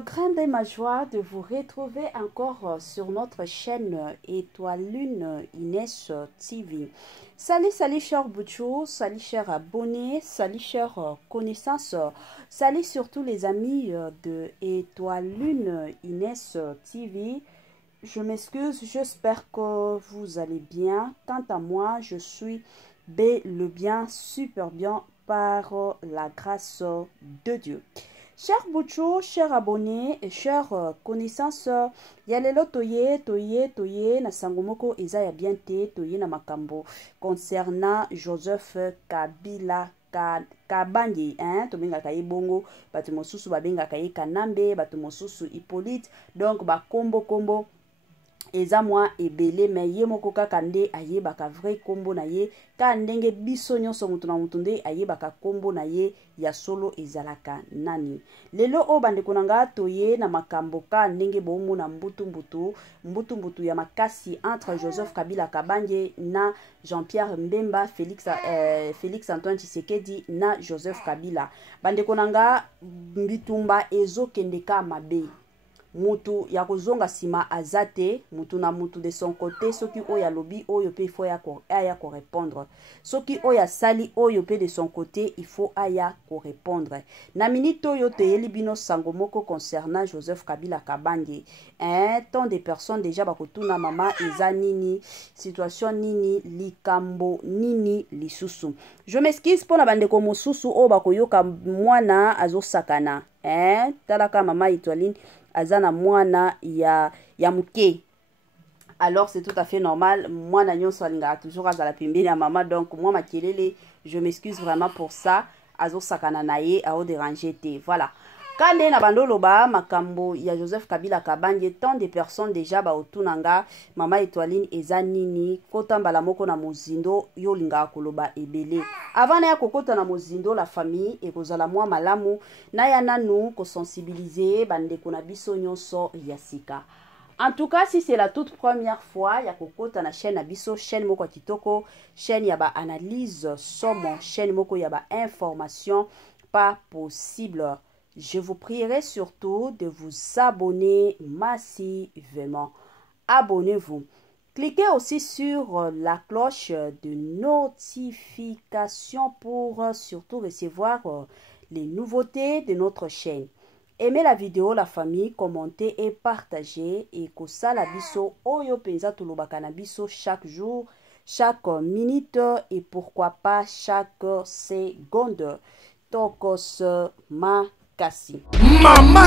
grande est ma joie de vous retrouver encore sur notre chaîne Étoile Lune Inès TV. Salut, salut chers Bouchou, salut chers abonnés, salut chers connaissances, salut surtout les amis de Étoile Lune Inès TV. Je m'excuse, j'espère que vous allez bien. Quant à moi, je suis bien, super bien par la grâce de Dieu. Chers Bouchou, chers abonnés et chers connaissances, yalelo toye na sangomoko eza ya bien te toye na makambo concernant Joseph Kabila Kabange, to benga kaye bongo, batu mosusu babenga kaye Kanambe, batu mosusu Hippolyte, donc ba kombo eza mwa ebele me ye moko kaka nde ayebaka vrai kombo na ye ka ndenge biso nyonso mutu na mutu nde ayebaka kombo na ye ya solo ezalaka nani. Lelo o bandeko na nga toye na makambo ka ndenge bomona mbutu ya makasi entre Joseph Kabila Kabange na Jean-Pierre Mbemba, Félix Antoine Tshisekedi na Joseph Kabila. Bandeko na nga mbitumba ezokende ka mabe. Mutu ya kozonga sima azate, mutu na mutu de son côté, soki oya lobi oyo pe il faut aya ko répondre. Soki oya sali oyo pe de son côté, il faut aya ko répondre. Na minute oyo teyeli bino sango moko concernant Joseph Kabila Kabange. Tant de personnes déjà bakotuna mama eza nini, situation nini, likambo nini lisusu. Je m'excuse pour la bande ko mosusu o bakoyoka mwana azosakana. Talaka mama Itoaline azana mwana ya muke. Alors c'est tout à fait normal. Mwana nyonso alinga toujours azala pembeni ya mama, donc moi makelele, je m'excuse vraiment pour ça. Azo sakana naye ao déranger te. Voilà. Kande na bandolo ba makambo ya Joseph Kabila Kabange, tant de personnes déjà ba otunanga mama Etoiline eza nini kota mbala moko na mozindo yo linga koloba ebele. Avant na ya kokota na mozindo la famille ekozala mwa malamu na ya nanu ko sensibiliser bandeko na biso nyonso ya sika. En tout cas, si c'est la toute première fois ya kokota na chaîne abiso, chaîne moko kitoko, chaîne ya ba analyse somo, chaîne moko ya ba information pas possible. Je vous prierai surtout de vous abonner massivement. Abonnez-vous. Cliquez aussi sur la cloche de notification pour surtout recevoir les nouveautés de notre chaîne. Aimez la vidéo, la famille, commentez et partagez. Et kosala biso oyo penza tolobaka na biso chaque jour, chaque minute et pourquoi pas chaque seconde. Tokos ma kasi. Mama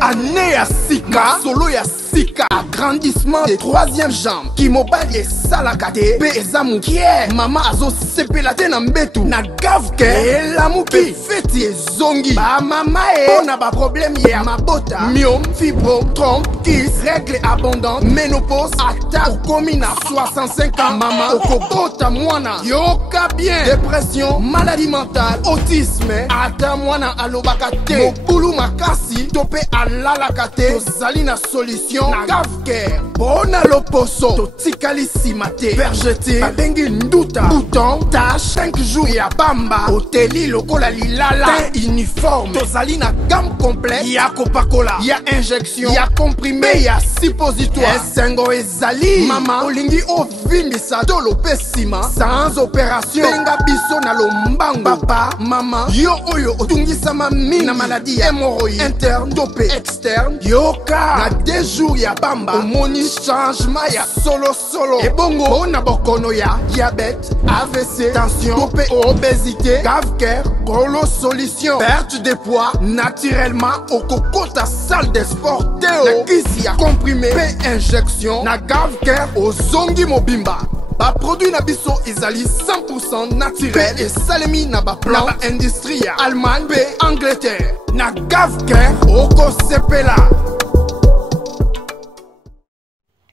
année ya sika solo ya sika agrandissement de troisième jambe qui mobile salakate pe ezamukie mama azo sepela te na mbetu na gavke elamuki feti ezongi ba mama ona ba problème ya mabota myome fibro trompe kiss règle abondante ménopause ata okomi na 65 ans mama okobota mwana yoka bien dépression maladie mentale autisme ata mwana alobaka te mobulu makasi tope alalaka te tozali na solution na gavke bona loposo totikali nsima te vergete babengi nduta bouton tache 5 jours ya bamba oteli lokola lilala te uniforme tozali na gamme complète ya kopakola ya injection ya comprimé ya suppositoire esengo ezali mama olingi ovimbisa tolo pe nsima sans opération benga biso na lombango papa mama yo oyo otungisama mingi na maladie ya hémorroïde interne tope externe yoka na 2 jours ya bamba omoni changement ya solo ebongo ona bokono ya diabète AVC tension tope obésité gavker golo solution perte de poids naturellement okokota salle de sport teo na kisi ya comprimé pe injection na gavker ozongi mobimba. Ba produit na biso ezali 100% naturel et salemi na ba plan na ba industrie ya Allemagne pe Angleterre na gavker oko sepela.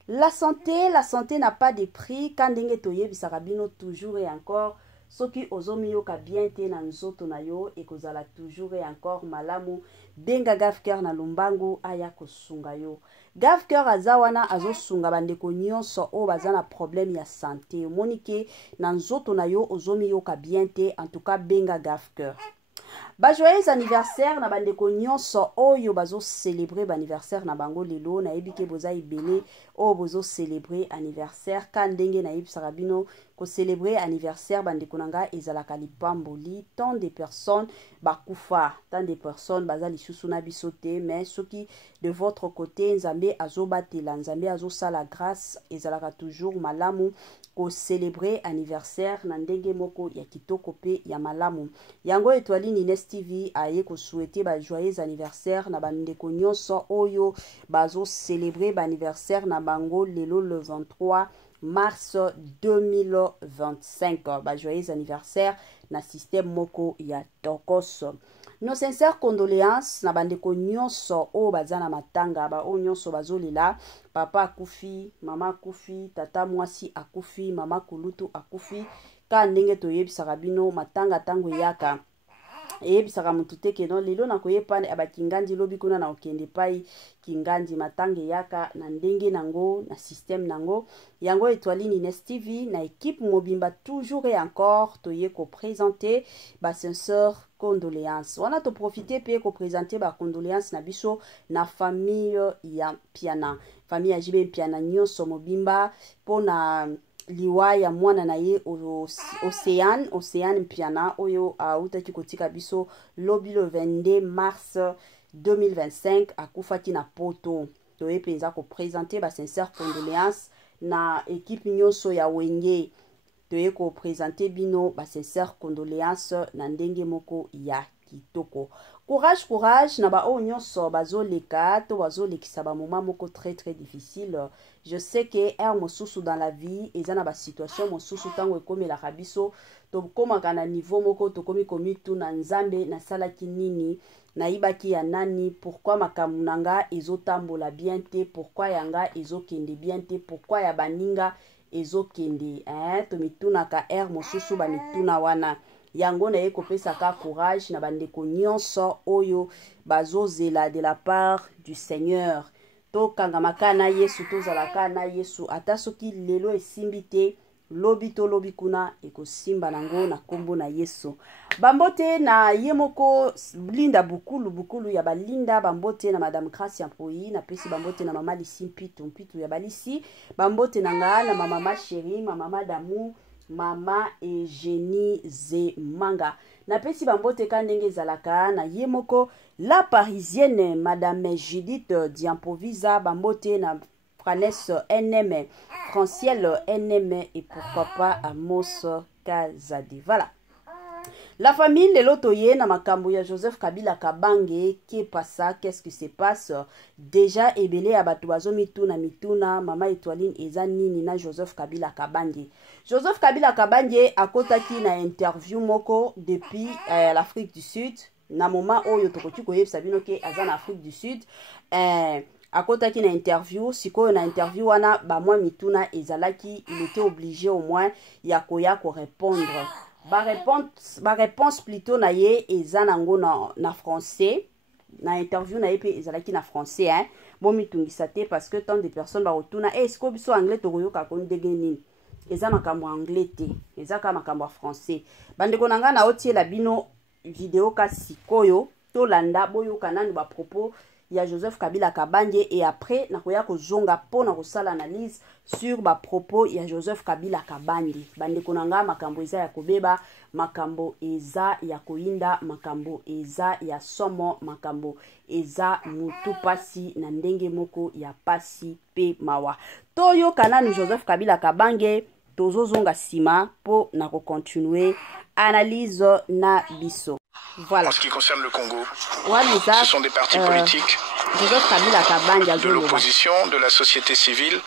La santé n'a pas de prix. Quand ndenge toye bisarabino toujours et encore soki ozomiyoka bien te na nzoto na yo ekozala toujours et encore malamu benga gavker na lombangu aya kosunga yo. Gavker azawana azosunga bandeko nyonso o baza na problème ya santé. Monike na nzoto na yo ozomiyoka bien te, en tout cas benga gavker. Ba joyeux anniversaire na bandeko nyonso oyo bazo célébrer ba anniversaire na bango lelo na yebike boza ibele o bozo célébrer anniversaire kan ndenge na yebisaka bino ko célébrer anniversaire bandeko nanga ezalaka lipamboli tant de personnes bakufa tant de personnes baza lisusu na biso te mais soki de votre côté nzambe azobatela nzambe azosala grâce ezalaka toujours malamu ko célébrer anniversaire na ndenge moko ya kitoko pe ya malamu yango Étoile Ines TV aye ko souhaiter ba joyeux anniversaire na bandeko nyonso oyo bazo célébrer ba anniversaire na bango lelo le 23 mars 2025 ba joyeux anniversaire na système moko ya Tokos. Nos sincères condoléances na bandeko nyonso o bazana matanga ba o nyonso bazolela papa akufi mama akufi tata mwasi akufi mama kulutu akufi ka ndenge toyebisaka bino matanga tango yaka eyebisaka mutu te keno lelo na koyepane abakingandi lobi kuna na okende pai kingandi matange yaka na ndenge nango na système nango yango Étoile Ines TV na équipe mobimba toujours et encore toye ko présenter ba sincère condoléances wana to profiter pe ko présenter ba condoléances na biso na famille ya Piana famille ya Jibe Piana nyonso mobimba pona liwa ya mwana na ye Océane Piana oyo autaki kotika biso lobi le 22 mars 2025 akufaki na poto toye penza ko présenter ba sincère condoléances na équipe nyonso ya Wenge toye ko présenter bino ba sincère condoléances na ndenge moko ya kitoko. Courage na ba o nyonso bazoleka to bazolekisa ba moment moko très difficile. Je sais que mosusu dans la vie ezana ba situation mosusu tango ekomela kabiso to komaka na niveau moko to komi tu na nzambe na salaki nini na ibaki ya nani pourquoi makamunanga ezotambola bien te pourquoi yanga ezokende bien te pourquoi ya baninga ezokende to mitunaka mosusu ba mituna wana yango na ye kopesaka courage na bandeko nyonso oyo bazozela de la part du Seigneur to kangamaka na Yesu tozalaka na Yesu ata soki lelo esimbi te lobi to lobi kuna ekosimba nango na kombo na Yesu bambote na ye moko linda bukulu ya balinda bambote na madame Gracia Mpoi na pesi bambote na mama Lisi mpitu ya balisi bambote na nga na mama chérie mama d'amour mama Eugénie Zemanga na pesi bambote kandenge zalaka na yemoko la parisienne madame Judith Diampovisa bambote na Franesse NM Francielle NM et pourquoi pas Amos Kazadi. Voilà. La famille de l'Otoye na makambo ya Joseph Kabila Kabange qui passa qu'est-ce qui se passe déjà ebele abatuazo mituna mama Étoile eza nini na Joseph Kabila Kabange. Joseph Kabila Kabange akotaki na interview moko depuis l'Afrique du Sud na moment oyo tokoti koyebisa bino ke aza na Afrique du Sud akotaki na interview sikoyo na interview wana ba mwa mituna ezalaki il était obligé au moins ya koya ko répondre ba réponse plutôt na ye eza nango na français na interview na ye pe ezalaki na français bon mitungisa te parce que tant de personnes ba rotuna est-ce biso anglais tokoyoka ko ndenge nini eza makambo anglais te eza ka makambo français bandeko nanga na otiela bino vidéo ka sikoyo to landa boyoka nani ba propos ya Joseph Kabila Kabange et après nakoya ko zonga po na kosala analyse sur ba propos ya Joseph Kabila Kabange bandeko nanga makambo eza ya kobeba makambo eza ya koinda makambo eza ya somo makambo eza mutu pasi na ndenge moko ya pasi pe mawa toyo kanani Joseph Kabila Kabange tozozonga sima po na ko continuer analyse na biso. Voilà. En ce qui concerne le Congo, ce sont des partis politiques de l'opposition, de la société civile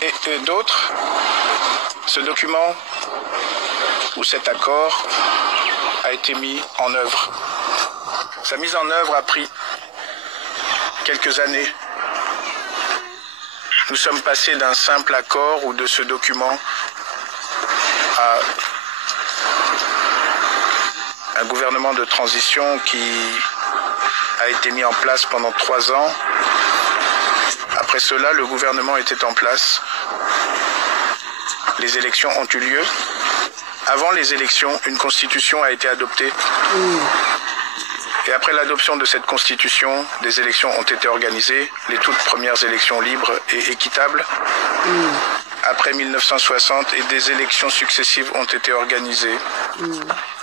et d'autres. Ce document ou cet accord a été mis en œuvre. Sa mise en œuvre a pris quelques années. Nous sommes passés d'un simple accord ou de ce document à un gouvernement de transition qui a été mis en place pendant 3 ans. Après cela, le gouvernement était en place. Les élections ont eu lieu. avant les élections, une constitution a été adoptée. Et après l'adoption de cette constitution, des élections ont été organisées, les toutes premières élections libres et équitables. Après 1960, et des élections successives ont été organisées.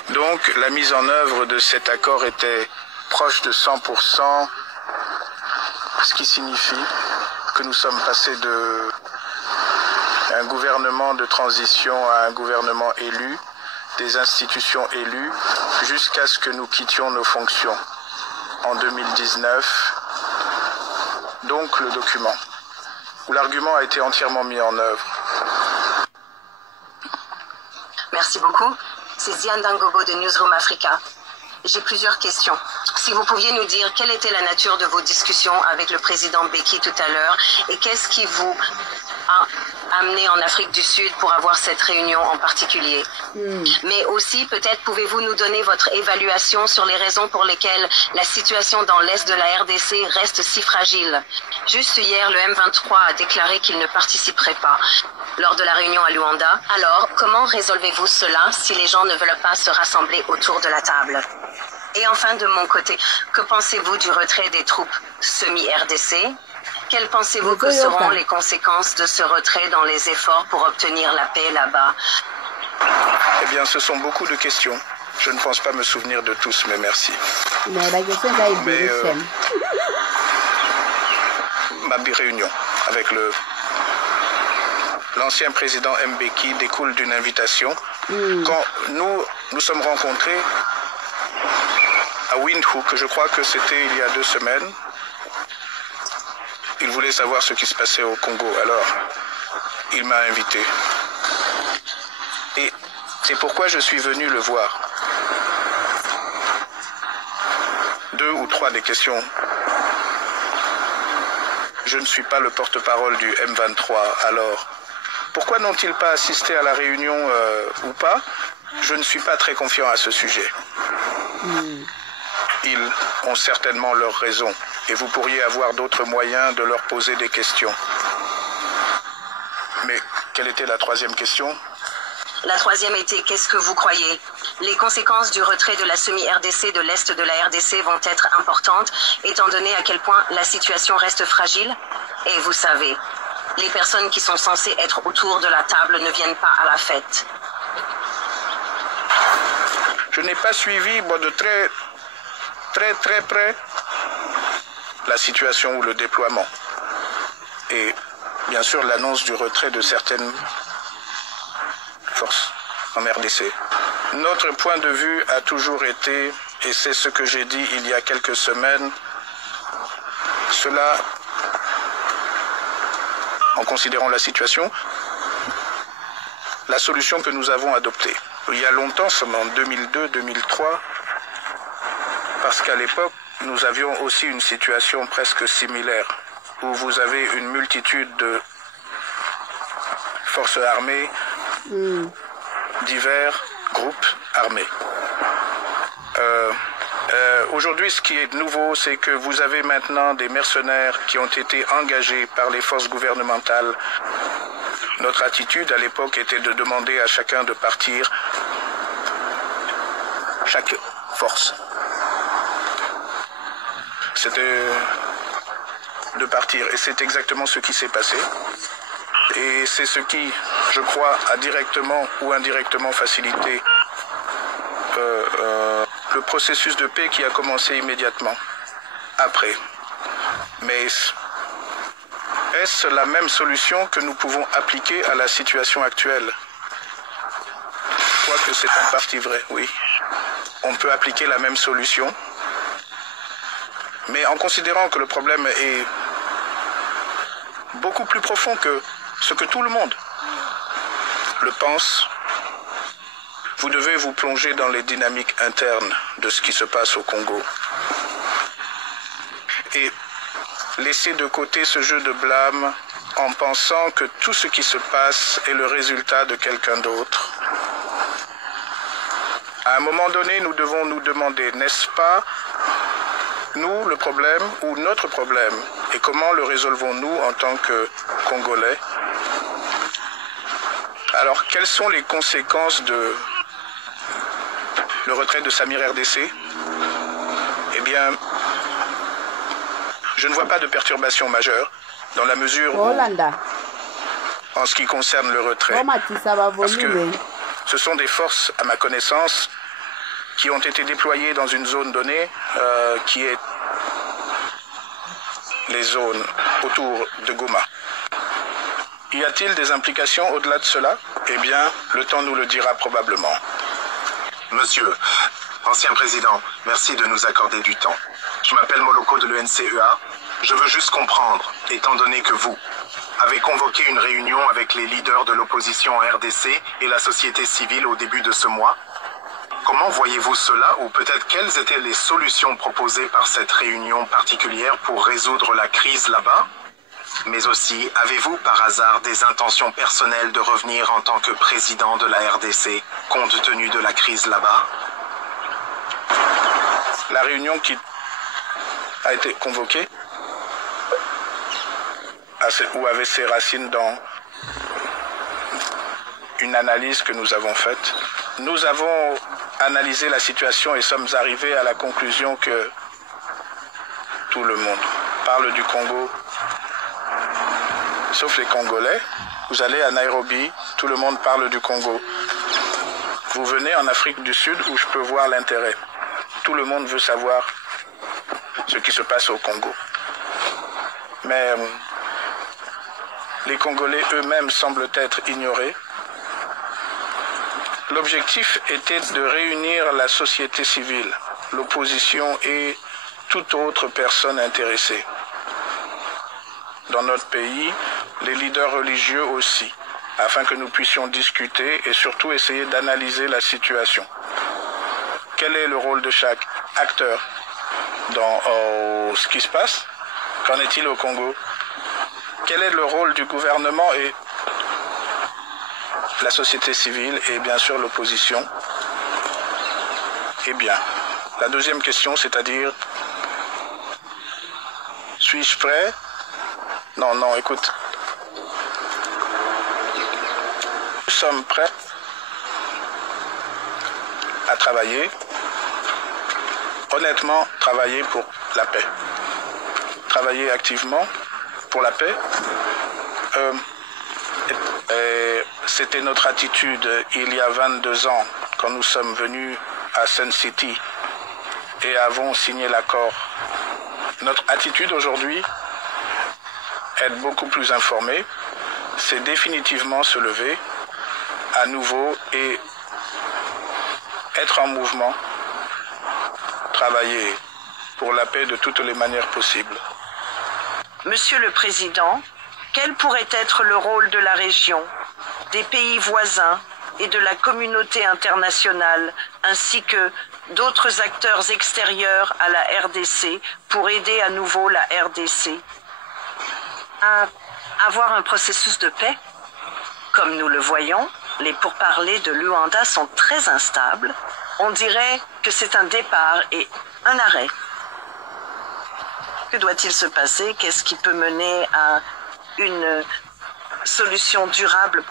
Donc, la mise en œuvre de cet accord était proche de 100%, ce qui signifie que nous sommes passés d'un gouvernement de transition à un gouvernement élu, des institutions élues, jusqu'à ce que nous quittions nos fonctions en 2019. Donc le document, où l'argument a été entièrement mis en œuvre. Merci beaucoup. C'est Diane Dangobo de Newsroom Africa. J'ai plusieurs questions. Si vous pouviez nous dire quelle était la nature de vos discussions avec le président Mbeki tout à l'heure et qu'est-ce qui vous a amené en Afrique du Sud pour avoir cette réunion en particulier. Mais aussi, peut-être pouvez-vous nous donner votre évaluation sur les raisons pour lesquelles la situation dans l'Est de la RDC reste si fragile. Juste hier, le M23 a déclaré qu'il ne participerait pas lors de la réunion à Luanda. Alors, comment résolvez-vous cela si les gens ne veulent pas se rassembler autour de la table? Et enfin, de mon côté, que pensez-vous du retrait des troupes semi-RDC? Quelles pensez-vous que seront les conséquences de ce retrait dans les efforts pour obtenir la paix là-bas? Eh bien, ce sont beaucoup de questions. Je ne pense pas me souvenir de tous, mais merci. Mais la question va être ma réunion avec l'ancien président Mbeki découle d'une invitation. Quand nous sommes rencontrés à Windhoek, je crois que c'était il y a 2 semaines, il voulait savoir ce qui se passait au Congo. Alors, il m'a invité. Et c'est pourquoi je suis venu le voir. 2 ou 3 des questions. Je ne suis pas le porte-parole du M23, alors pourquoi n'ont-ils pas assisté à la réunion ou pas? Je ne suis pas très confiant à ce sujet. Ils ont certainement leurs raisons et vous pourriez avoir d'autres moyens de leur poser des questions. Mais quelle était la 3e question? La 3e était, qu'est-ce que vous croyez? Les conséquences du retrait de la semi-RDC de l'Est de la RDC vont être importantes, étant donné à quel point la situation reste fragile. Et vous savez, les personnes qui sont censées être autour de la table ne viennent pas à la fête. Je n'ai pas suivi de très près la situation ou le déploiement. Et bien sûr l'annonce du retrait de certaines forces en RDC. Notre point de vue a toujours été, et c'est ce que j'ai dit il y a quelques semaines, cela, en considérant la situation, la solution que nous avons adoptée. Il y a longtemps, en 2002-2003, parce qu'à l'époque, nous avions aussi une situation presque similaire, où vous avez une multitude de forces armées, divers groupes armés. Aujourd'hui, ce qui est nouveau, c'est que vous avez maintenant des mercenaires qui ont été engagés par les forces gouvernementales. Notre attitude à l'époque était de demander à chacun de partir, chaque force. C'était de partir, et c'est exactement ce qui s'est passé. Et c'est ce qui, je crois, a directement ou indirectement facilité le processus de paix qui a commencé immédiatement après. Mais est-ce la même solution que nous pouvons appliquer à la situation actuelle? Je crois que c'est en partie vrai, oui. On peut appliquer la même solution, mais en considérant que le problème est beaucoup plus profond que ce que tout le monde le pense, vous devez vous plonger dans les dynamiques internes de ce qui se passe au Congo et laisser de côté ce jeu de blâme en pensant que tout ce qui se passe est le résultat de quelqu'un d'autre. À un moment donné, nous devons nous demander, n'est-ce pas nous le problème ou notre problème? Et comment le résolvons-nous en tant que Congolais? Alors, quelles sont les conséquences de le retrait de Samir RDC? Eh bien, je ne vois pas de perturbation majeure dans la mesure où, en ce qui concerne le retrait, parce que ce sont des forces, à ma connaissance, qui ont été déployées dans une zone donnée, qui est les zones autour de Goma. Y a-t-il des implications au-delà de cela? Eh bien, le temps nous le dira probablement. Monsieur, ancien président, merci de nous accorder du temps. Je m'appelle Moloko de l'UNCEA. Je veux juste comprendre, étant donné que vous avez convoqué une réunion avec les leaders de l'opposition en RDC et la société civile au début de ce mois. Comment voyez-vous cela, ou peut-être quelles étaient les solutions proposées par cette réunion particulière pour résoudre la crise là-bas? Mais aussi, avez-vous par hasard des intentions personnelles de revenir en tant que président de la RDC, compte tenu de la crise là-bas? La réunion qui a été convoquée, ou avait ses racines dans une analyse que nous avons faite. Nous avons analysé la situation et sommes arrivés à la conclusion que tout le monde parle du Congo, sauf les Congolais. Vous allez à Nairobi, tout le monde parle du Congo. Vous venez en Afrique du Sud où je peux voir l'intérêt. Tout le monde veut savoir ce qui se passe au Congo. Mais les Congolais eux-mêmes semblent être ignorés. L'objectif était de réunir la société civile, l'opposition et toute autre personne intéressée. Dans notre pays, les leaders religieux aussi, afin que nous puissions discuter et surtout essayer d'analyser la situation. Quel est le rôle de chaque acteur dans ce qui se passe? Qu'en est-il au Congo? Quel est le rôle du gouvernement et la société civile et bien sûr l'opposition? Eh bien, la deuxième question, c'est-à-dire, suis-je prêt? Non, écoute. Nous sommes prêts à travailler, honnêtement, travailler pour la paix. Travailler activement pour la paix. C'était notre attitude il y a 22 ans quand nous sommes venus à Sun City et avons signé l'accord. Notre attitude aujourd'hui, être beaucoup plus informé, c'est définitivement se lever à nouveau et être en mouvement, travailler pour la paix de toutes les manières possibles. Monsieur le Président, quel pourrait être le rôle de la région, des pays voisins et de la communauté internationale, ainsi que d'autres acteurs extérieurs à la RDC pour aider à nouveau la RDC à avoir un processus de paix? Comme nous le voyons, les pourparlers de Luanda sont très instables. On dirait que c'est un départ et un arrêt. Que doit-il se passer? Qu'est-ce qui peut mener à une solution durable?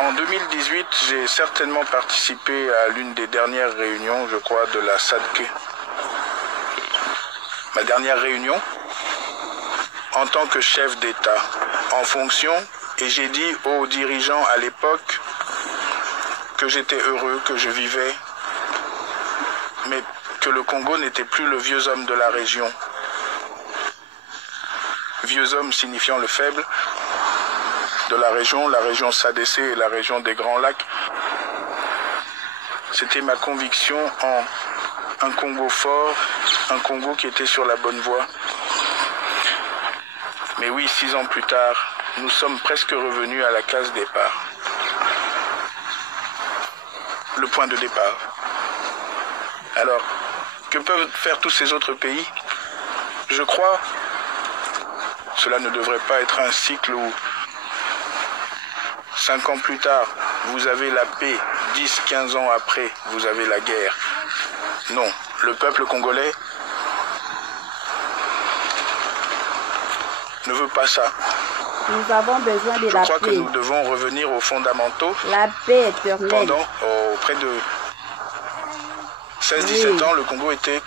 En 2018, j'ai certainement participé à l'une des dernières réunions, je crois, de la SADC. Ma dernière réunion, en tant que chef d'État, en fonction, et j'ai dit aux dirigeants à l'époque que j'étais heureux, que je vivais, mais que le Congo n'était plus le vieux homme de la région. Vieux homme signifiant le faible de la région SADC et la région des Grands Lacs. C'était ma conviction en un Congo fort, un Congo qui était sur la bonne voie. Mais oui, 6 ans plus tard, nous sommes presque revenus à la case départ. Le point de départ. Alors, que peuvent faire tous ces autres pays? Je crois, cela ne devrait pas être un cycle où 5 ans plus tard, vous avez la paix, 10, 15 ans après, vous avez la guerre. Non, le peuple congolais ne veut pas ça. Nous avons besoin de la paix. Je crois que nous devons revenir aux fondamentaux. La paix éternelle. Près de 16-17 ans, le Congo était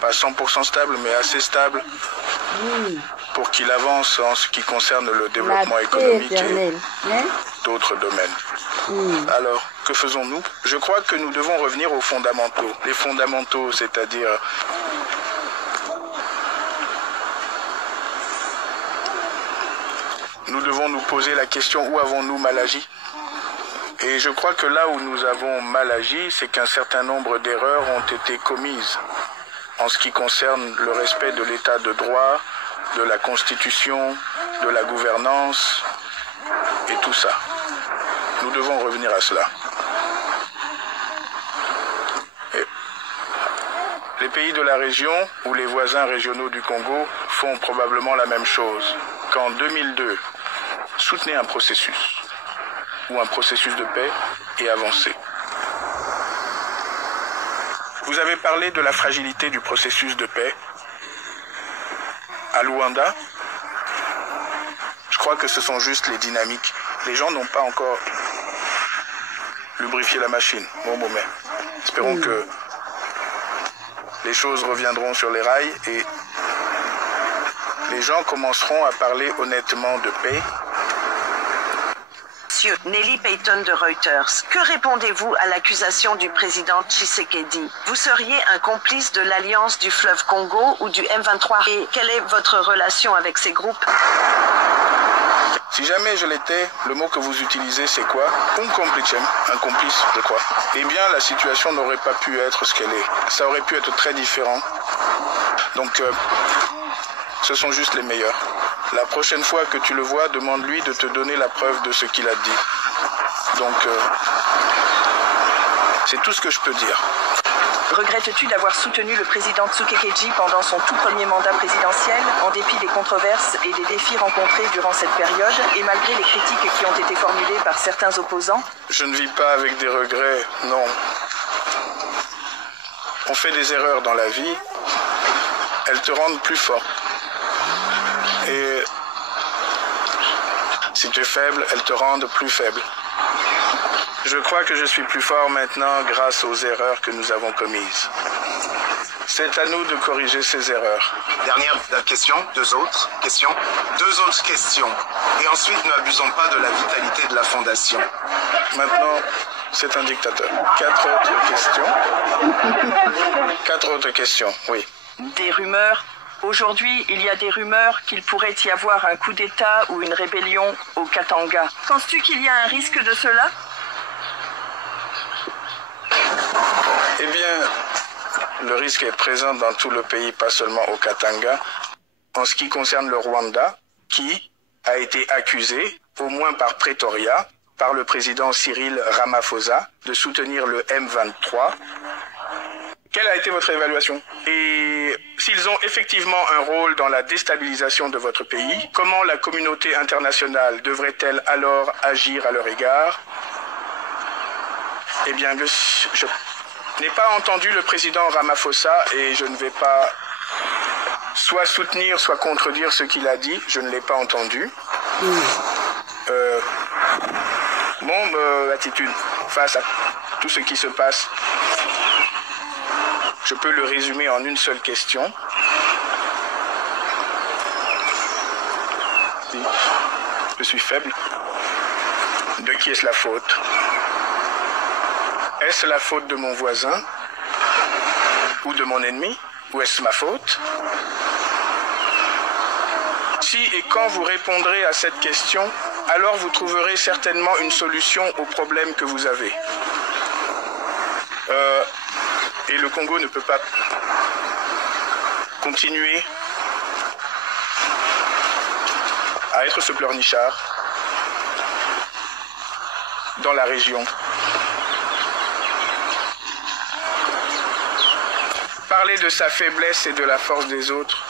pas 100% stable, mais assez stable pour qu'il avance en ce qui concerne le développement économique et d'autres domaines. Alors, que faisons-nous? Je crois que nous devons revenir aux fondamentaux. Les fondamentaux, c'est-à-dire nous devons nous poser la question, où avons-nous mal agi? Et je crois que là où nous avons mal agi, c'est qu'un certain nombre d'erreurs ont été commises en ce qui concerne le respect de l'état de droit, de la Constitution, de la gouvernance et tout ça. Nous devons revenir à cela. Et les pays de la région ou les voisins régionaux du Congo font probablement la même chose. Qu'en 2002, soutenez un processus ou un processus de paix et avancez. Vous avez parlé de la fragilité du processus de paix à Luanda. Je crois que ce sont juste les dynamiques. Les gens n'ont pas encore lubrifié la machine. Bon, mais espérons que les choses reviendront sur les rails et les gens commenceront à parler honnêtement de paix. Monsieur Nelly Payton de Reuters, que répondez-vous à l'accusation du président Tshisekedi? Vous seriez un complice de l'Alliance du fleuve Congo ou du M23 et quelle est votre relation avec ces groupes? Si jamais je l'étais, le mot que vous utilisez c'est quoi? Un complice, je crois. Eh bien, la situation n'aurait pas pu être ce qu'elle est. Ça aurait pu être très différent. Donc, ce sont juste les meilleurs. La prochaine fois que tu le vois, demande-lui de te donner la preuve de ce qu'il a dit. Donc, c'est tout ce que je peux dire. Regrettes-tu d'avoir soutenu le président Tshisekedi pendant son tout premier mandat présidentiel, en dépit des controverses et des défis rencontrés durant cette période, et malgré les critiques qui ont été formulées par certains opposants? Je ne vis pas avec des regrets, non. On fait des erreurs dans la vie, elles te rendent plus fort. Et si tu es faible, elles te rendent plus faible. Je crois que je suis plus fort maintenant grâce aux erreurs que nous avons commises. C'est à nous de corriger ces erreurs. Dernière question, deux autres questions. Et ensuite, ne abusons pas de la vitalité de la fondation. Maintenant, c'est un dictateur. 4 autres questions, oui. Des rumeurs. Aujourd'hui, il y a des rumeurs qu'il pourrait y avoir un coup d'État ou une rébellion au Katanga. Penses-tu qu'il y a un risque de cela? Eh bien, le risque est présent dans tout le pays, pas seulement au Katanga. En ce qui concerne le Rwanda, qui a été accusé, au moins par Pretoria, par le président Cyril Ramaphosa, de soutenir le M23. Quelle a été votre évaluation? Et s'ils ont effectivement un rôle dans la déstabilisation de votre pays, comment la communauté internationale devrait-elle alors agir à leur égard? Eh bien, je n'ai pas entendu le président Ramaphosa et je ne vais pas soit soutenir, soit contredire ce qu'il a dit. Je ne l'ai pas entendu. Mon attitude face à tout ce qui se passe, je peux le résumer en une seule question. Si je suis faible, de qui est-ce la faute? Est-ce la faute de mon voisin ou de mon ennemi? Ou est-ce ma faute? Si et quand vous répondrez à cette question, alors vous trouverez certainement une solution au problème que vous avez. Et le Congo ne peut pas continuer à être ce pleurnichard dans la région. Parler de sa faiblesse et de la force des autres,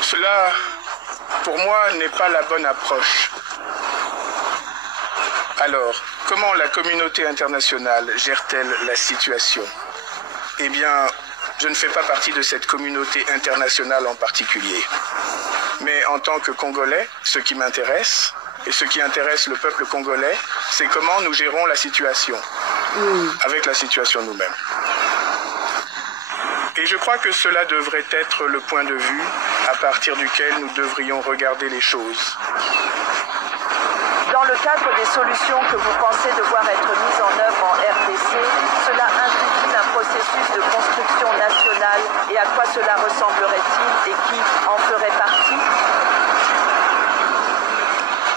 cela, pour moi, n'est pas la bonne approche. Alors, comment la communauté internationale gère-t-elle la situation? Eh bien, je ne fais pas partie de cette communauté internationale en particulier. Mais en tant que Congolais, ce qui m'intéresse, et ce qui intéresse le peuple congolais, c'est comment nous gérons la situation, avec la situation nous-mêmes. Et je crois que cela devrait être le point de vue à partir duquel nous devrions regarder les choses. Dans le cadre des solutions que vous pensez devoir être mises en œuvre en RDC, cela implique un processus de construction nationale et à quoi cela ressemblerait-il et qui en ferait partie?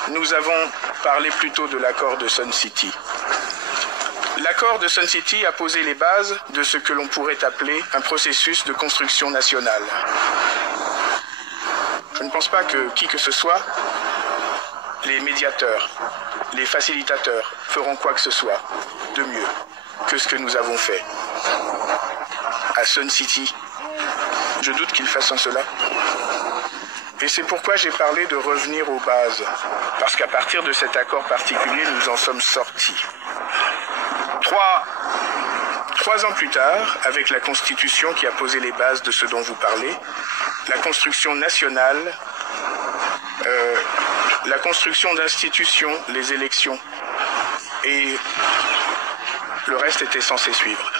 Nous avons parlé plutôt de l'accord de Sun City. L'accord de Sun City a posé les bases de ce que l'on pourrait appeler un processus de construction nationale. Je ne pense pas que qui que ce soit, les médiateurs, les facilitateurs feront quoi que ce soit de mieux que ce que nous avons fait. À Sun City, je doute qu'ils fassent cela. Et c'est pourquoi j'ai parlé de revenir aux bases, parce qu'à partir de cet accord particulier, nous en sommes sortis. Trois ans plus tard, avec la Constitution qui a posé les bases de ce dont vous parlez, la construction nationale, la construction d'institutions, les élections, et le reste était censé suivre.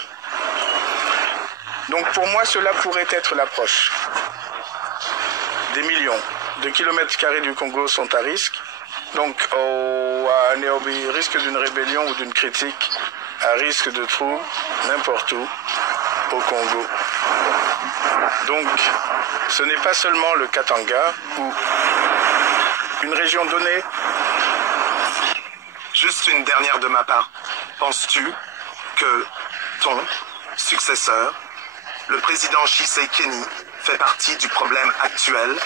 Donc pour moi, cela pourrait être l'approche. Des millions de kilomètres carrés du Congo sont à risque, donc au risque d'une rébellion ou d'une critique, à risque de troubles n'importe où au Congo. Donc ce n'est pas seulement le Katanga ou une région donnée. Juste une dernière de ma part. Penses-tu que ton successeur, le président Tshisekedi, fait partie du problème actuel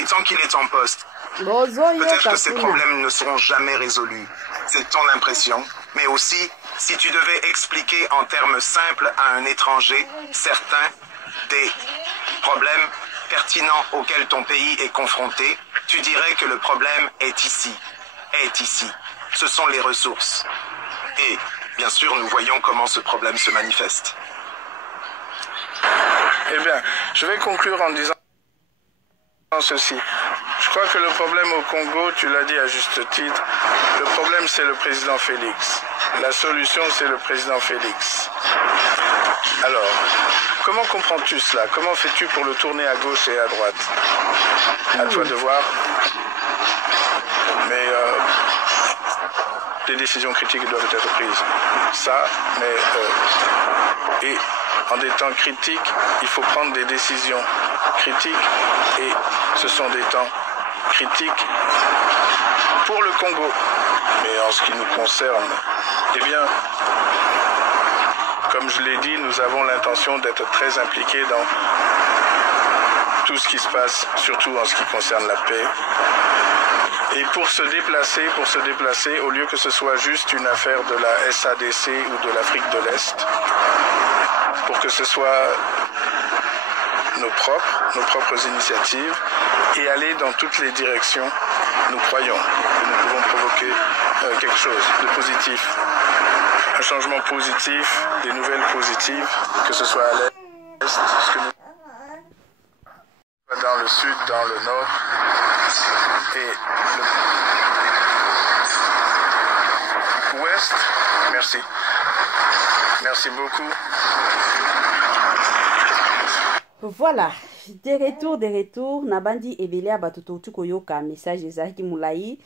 et tant qu'il est en poste, peut-être que ces problèmes ne seront jamais résolus. C'est ton impression, mais aussi si tu devais expliquer en termes simples à un étranger certains des problèmes pertinents auxquels ton pays est confronté, tu dirais que le problème est ici. Ce sont les ressources. Et, bien sûr, nous voyons comment ce problème se manifeste. Eh bien, je vais conclure en disant ceci. Je crois que le problème au Congo, tu l'as dit à juste titre, le problème c'est le président Félix. La solution c'est le président Félix. Alors, comment comprends-tu cela? Comment fais-tu pour le tourner à gauche et à droite? À toi de voir. Mais des décisions critiques doivent être prises. Ça, mais... et en des temps critiques, il faut prendre des décisions critiques et ce sont des temps critiques pour le Congo. Mais en ce qui nous concerne, eh bien, comme je l'ai dit, nous avons l'intention d'être très impliqués dans tout ce qui se passe, surtout en ce qui concerne la paix. Et pour se déplacer, au lieu que ce soit juste une affaire de la SADC ou de l'Afrique de l'Est, pour que ce soit nos propres initiatives et aller dans toutes les directions, nous croyons que nous pouvons provoquer quelque chose de positif, un changement positif, des nouvelles positives, que ce soit à l'Est, dans le Sud, dans le Nord, et l'Ouest. Merci. Merci beaucoup. Voilà, des retours, Nabandi Ebelia Batutu Koyoka, message Ezaki Moulaï,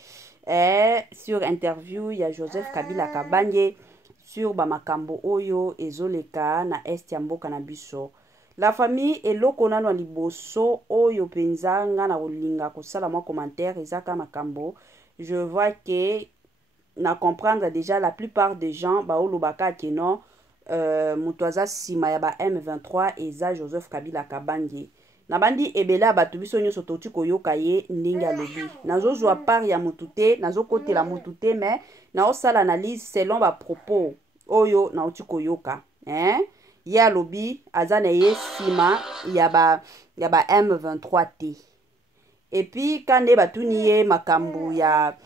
sur interview, il y a Joseph Kabila Kabanye, sur Bamakambo Oyo, Ezoleka, na Estiambo Kanabiso. La famille et l'okona no liboso Oyo Penzanga na Olinga Kosala moi commentaire, Ezaka Makambo. Je vois que, na comprendre déjà la plupart des gens, Baolobaka Keno, Mutuaza Sima Yaba M23 Eza Joseph Kabila Kabanje Nabandi Ebela Batubiso Nyo Sototi Koyoka Ye Ndinga Lobi Nazo Zwa par ya mutute Nazo kote la mutute mais na osa l'analyse selon ba propos Oyo na oti Koyoka Ya Lobi Azana Ye Sima Yaba M23 T Et puis Kande Batuniye Makambu Ya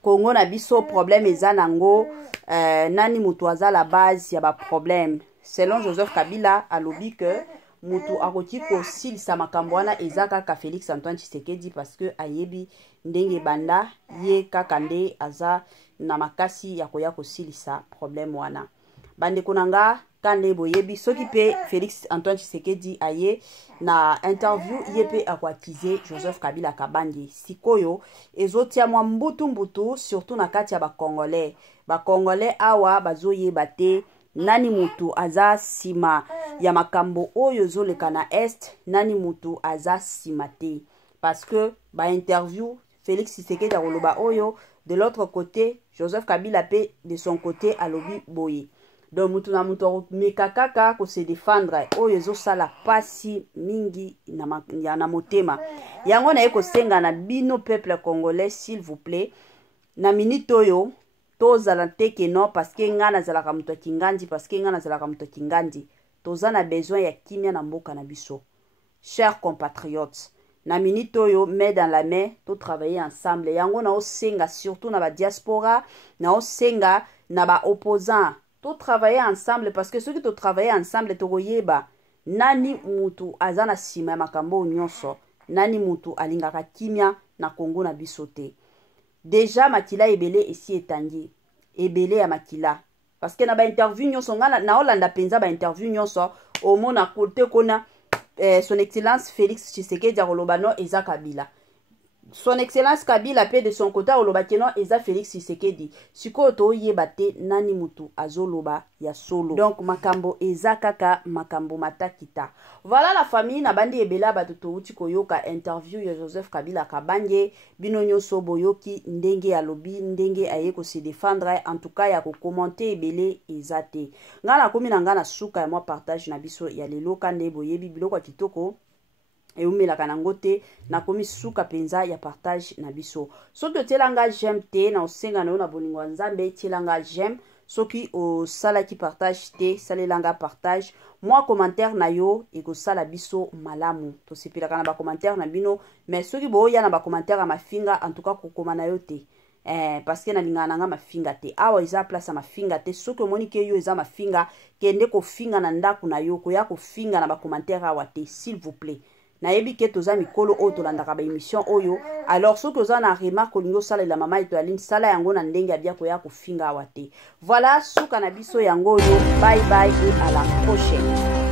Congo na biso problème eza nango nani mutuaza la base ya ba problème selon Joseph Kabila alobi que mutu akoti kosilisa makambo wana eza kaka Félix Antoine Tshisekedi parce que ayebi ndenge banda ye kaka nde aza na makasi ya koya kosilisa problème wana. Bandeko nanga kande boyebi soki pe Félix Antoine Tshisekedi aye na interview yepe akwakize Joseph Kabila Kabange sikoyo ezotia mwa mbutu surtout na kati ya bakongolais. Bakongolais awa bazoyeba te nani mutu aza sima ya makambo oyo zoleka na est, nani mutu aza sima te. Parce que ba interview Félix Tshisekedi akoloba oyo, de l'autre côté Joseph Kabila pe de son côté alobi boye. Donc mutu na mutu mekakaka ko se défendre oyo ezosala pasi mingi na motema. Yango na eko senga na bino peuple congolais s'il vous plaît. Na minute oyo tozala teke non parce que nga nazalaka mutu kingandi, parce que nga nazalaka mutu kingandi. Tozana besoin ya kimia na mboka na biso. Chers compatriotes, na minute oyo main dans la main to travailler ensemble. Yango na osenga surtout na ba diaspora, na osenga na ba opposants. To travailler ensemble parce que ceux qui to travailler ensemble to koyeba nani mutu azana sima makambo nyonso, nani mutu alingaka kimia na Congo na bisote. Déjà makila ebele esi etangi, ebele ya makila parce que na ba interview nyonso nga na Hollanda penza ba interview nyonso au mona côté kona son excellence Félix Tshisekedi Arolobano eza Kabila. Son excellence Kabila pe de son côté olobakeno eza Félix Tshisekedi. Siko to yebate nani mutu azoloba ya solo. Donc makambo eza kaka makambo matakita. Voilà la famille na bandi ebela batuto uti koyoka interview ya Joseph Kabila Kabange bino nyoso boyoki ndenge alobi ndenge ayeko se défendre en tout cas ya ko commenter ebele ezate. Ngana komi na ngana suka ya moi partage na biso ya lelo kande boyebi biloko kitoko. Et umelaka nango te na komi suka penza ya partage na biso. Soki otelanga j'aime te na osenga na yo na bolingo nzambe telanga j'aime. Soki o sala ki partage te salelanga partage. Moi commentaire na yo eko sala biso malamu. To sepelaka na ba commentaire na bino mais soki bo ya na ba commentaire a mafinga en tout cas ko komana yo te. Parce que na linga nanga mafinga te. Awa eza place mafinga te. Soki omoni ke yo eza mafinga kende ko finga na ndaku na yo ko ya ko finga na ba commentaire awa te s'il vous plaît. Na yebi ke toza mikolo o to landaka ba émission oyo. Alors soki oza na remarque olingo sala la mama ito aline sala yango na ndenge abia ko ya ko finga awate. Voilà suka na biso yango yo. Bye bye et à la prochaine.